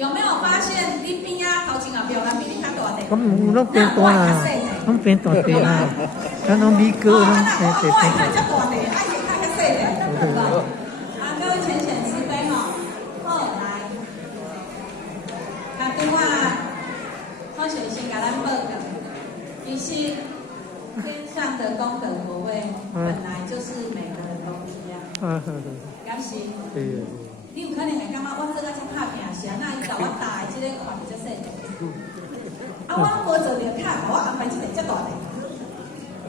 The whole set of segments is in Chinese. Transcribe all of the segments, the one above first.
有没有发现你边啊头前后边啊比你较大地？咁有拢变大啦，拢变大地啦，像拢米糕拢变大地。较大地，啊也较细地。啊，各位浅显慈悲吼，好来，卡拄啊，好先甲咱报告，其实天上的功德果位本来就是每个人都一样，敢是？对。你有可能会感觉我做甲遮拍拼，是安那伊甲我搭的即个款遮细地，啊我无做着卡，我安排一个遮大地，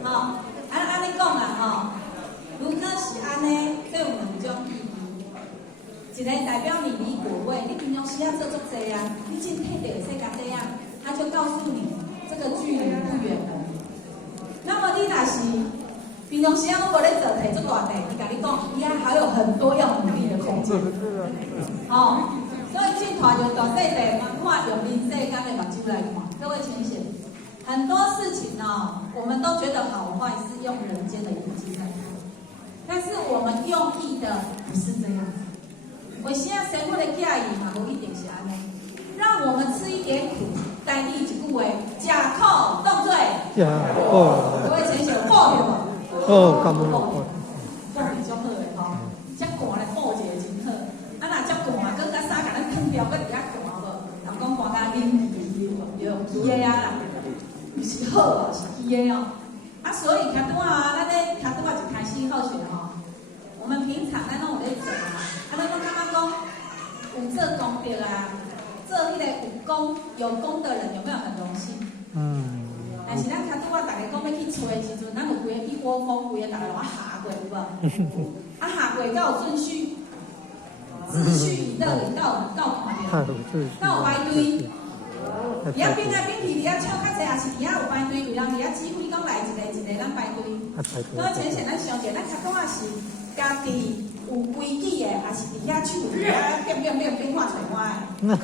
吼，安尼讲啦吼，如果是安尼，这有两种意义，一个代表你离果位，你平常时要做足济啊，你进配的世界这样，他就告诉你这个距离不远了。那么你若是平常时啊，我无咧做摕足大地，伊甲你讲，伊还有很多要努力的空间。哦，所以去团就大细地，看用人世间的目睭来看。各位浅显，很多事情呢，我们都觉得好坏是用人间的眼睛在看，但是我们用意的不是这样子。我现在生活的教育嘛，无一定是安尼，让我们吃一点苦，但你一句话，假口动嘴。各位浅显，报对无？哦，感恩报。报是足好的吼，遮寒咧报一个真好。啊，若遮寒，搁甲衫甲咱脱掉，搁伫遐寒无？人讲寒甲冷气有气的啊啦，不是好哦，是气的哦。啊，所以卡拄啊，咱咧卡拄啊一开始好学吼，我们平常咱拢有咧做啊，啊，咱拢感觉讲有做功德啊，做迄个有功的人有没有很荣幸？但是咱卡拄啊，大家讲要去找的时阵，咱有规个一窝蜂，规个大家拢下过有无？啊下过到有顺序，秩序以乐里到看到，到有排队，伫遐边来边去，伫遐唱较济，也是伫遐有排队，有人伫遐指挥讲来一个一个，咱排队。所以浅显咱想着，咱卡拄啊是家己有规矩的，还是伫遐手伫遐变化出来的？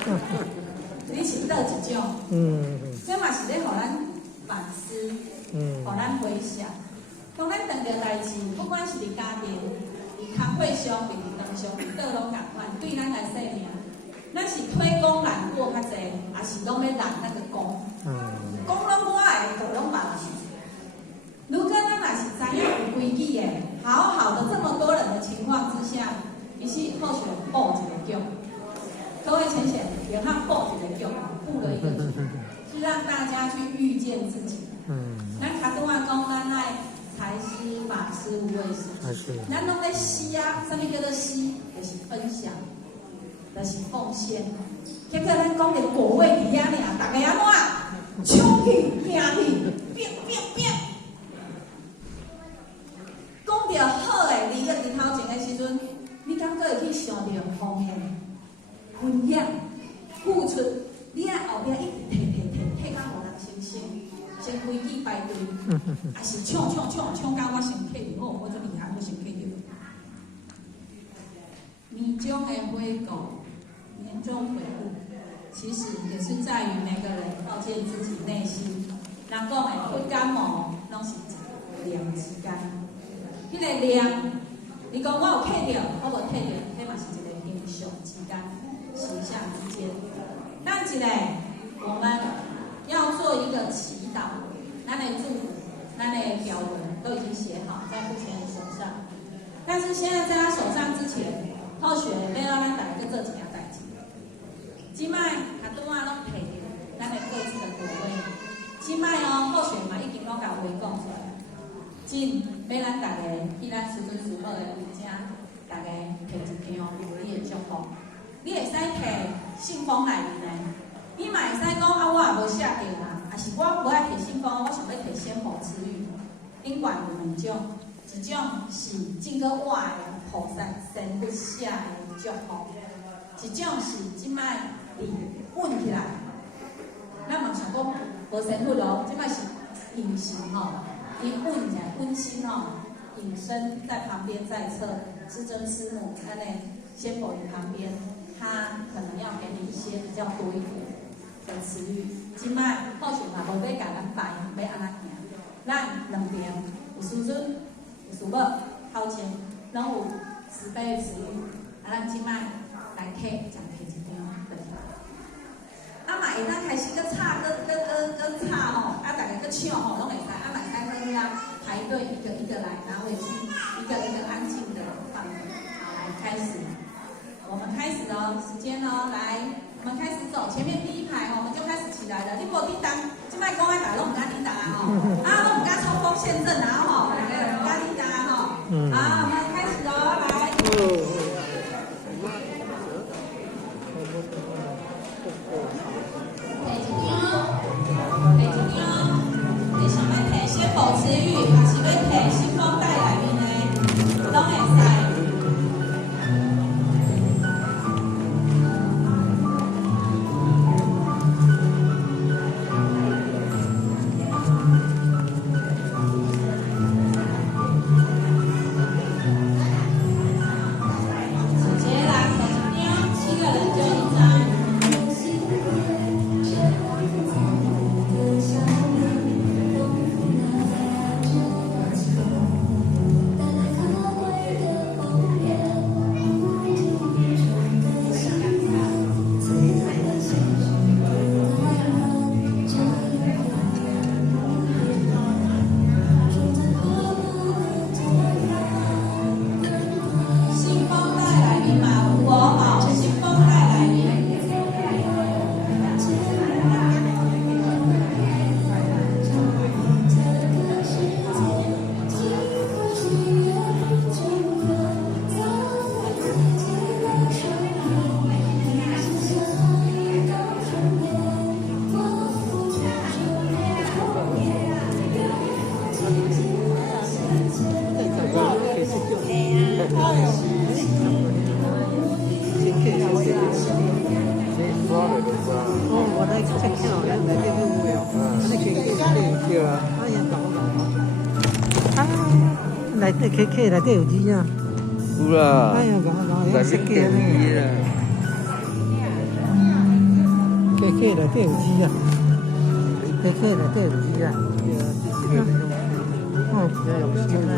你是倒一种？这嘛是咧互咱反思，互咱回想。当咱碰到代志，不管是伫家庭、伫工会上、伫当上、伫倒拢共款，对咱来说命，咱是推功揽过较济，还是拢要揽那个功？功拢我的，德拢别人。如果咱若是知影有规矩的，好好的这么多人的情况之下，于是或许报一个奖。各位浅显，给他报一个奖，布了一个局，是让大家去遇见自己。咱卡拄啊讲，咱爱财施、法施、无畏施，咱拢在施啊。什么叫做施？就是分享，就是奉献。结果咱讲的果位伫遐尔，大家安怎？冲去、拼去、变。讲着好的，离个伫头前的时阵，你敢搁会去想着奉献？分享、付出，你爱后壁一直摕到互人身上，先规矩排队，还是抢到我先摕着，我最厉害，我先摕着。你将的回顾，年终回顾，其实也是在于每个人照见自己内心。人讲的不甘冒，拢是量之间。迄个量，你讲我有摕着，我无摕着，迄嘛是一个平常之间。形象之间，但是呢，我们要做一个祈祷，咱的祝福，咱的条文都已经写好在父亲的手上。但是现在在他手上之前，或许要让咱大家做一件代志。即摆卡拄啊拢摕着咱的各自的果位，即摆哦，或许嘛已经拢甲话讲出来，真要咱大家去咱师尊师母的位置，大家摕一张你的祝福。你会使摕信封来呢？你嘛会使讲啊，我也无写着啦，还是我无爱摕信封，我想要摕仙佛之玉。顶管有两种，一种是正个我的菩萨神不写的祝福，一种是即摆稳起来。咱嘛想讲无神佛咯，即摆是隐形吼，伊稳起来，温馨吼，隐身在旁边在侧，师尊师母安尼仙佛于旁边。他可能要给你一些比较多一点的词语。即摆或许嘛，无要甲咱摆，要安怎行？咱两边有师尊、有师母、头前拢有慈悲的词语，啊，咱即摆来摕，就摕一张对。是个插吼，大家个唱吼拢会使，嘛使在那排队一个一个来拿回去，一个一个安静的放。好，来开始，我们开始哦，时间哦，来，我们开始走，前面第一排哦，我们就开始起来了。你无叮当，这摆讲爱打拢唔敢叮当啊吼，拢唔敢冲锋陷阵啊吼，唔敢叮当啊吼，好，我们开始哦，来。你想要提些保持语，还是要提信封袋内面的，拢会使。内底K K 内底有字啊？有啦。哎呀，讲内面建议啦。K K 内底有字啊？K K 内底有字啊？哦，比较有心啊。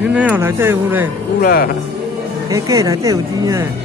原来内底有咧，有啦。K K 内底有字啊。